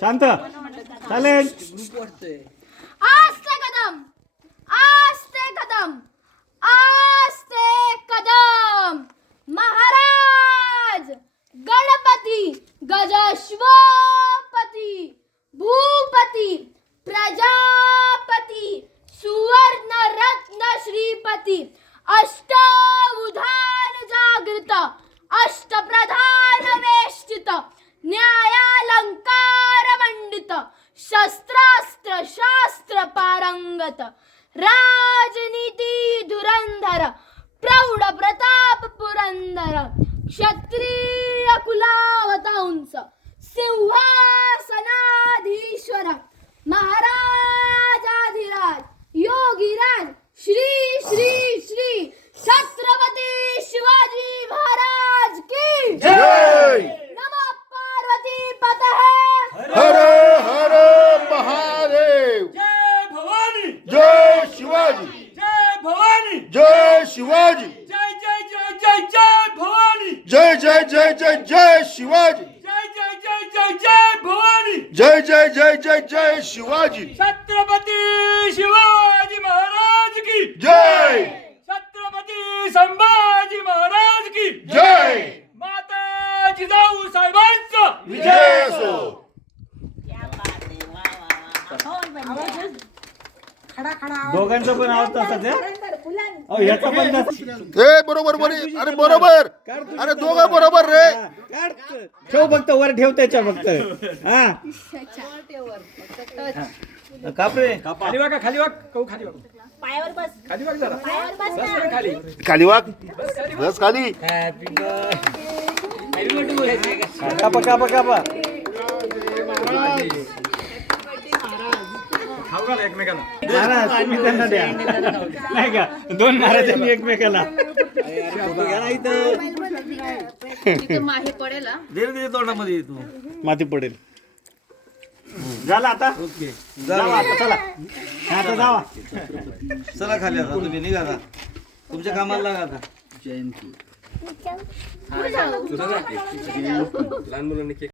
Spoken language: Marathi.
शांत चालेल. आस्ते कदम आस्ते कदम आस्ते कदम. महाराज गणपती गजश्वपती भूपती प्रजापती सुवर्ण रत्न श्रीपती अष्टउधान जागृत अष्टप्रधान वेष्टित न्यायालंकार मंडित शस्त्रास्त्र शास्त्र पारंगत राजनीती धुरंधर प्रौढ प्रताप पुरंदर क्षत्रिय कुलावतांस सिंहासनाधीश्वर महाराजाधिराज योगीराज श्री श्री श्री छत्रपती शिवाजी महाराज की जय. नमः पार्वती पतये हर हर महादेव. जय भवानी जय शिवाजी. जय भवानी जय शिवाजी. जय जय जय जय जय भवानी जय जय जय जय जय शिवाजी. जय जय जय जय जय भवानी जय जय जय जय जय शिवाजी. छत्रपती शिवाजी महाराज की जय. छत्रपती संभाजी महाराज की जय. माता जिजाऊ साहेबांचा विजय असो. दोघांचा पण आवाज तसाच आहे. अहो ह्याचा पण तसाच. ए बरोबर अरे बरोबर. अरे दोघं बरोबर रे. काढ. ठेव फक्त वर ठेव त्याच्या फक्त. हा कापरे खाली वागा खाली वाग कहू खाली वाग पायावर बस खाली वाग जरा पायावर बस बस रे खाली खाली वाग. बस खाली. कापा कापा कापा. खाऊ घाला एकमेकाला महाराज तुम्ही त्यांना द्या नाही का दोन महाराजांनी एकमेकाला माहे पडेल हा. माती पडेल. झालं आता जावा आता चला. आता जावा. चला खाली आता तुम्ही निघा आता तुमच्या कामाला लागा आता. पुढे जाऊ.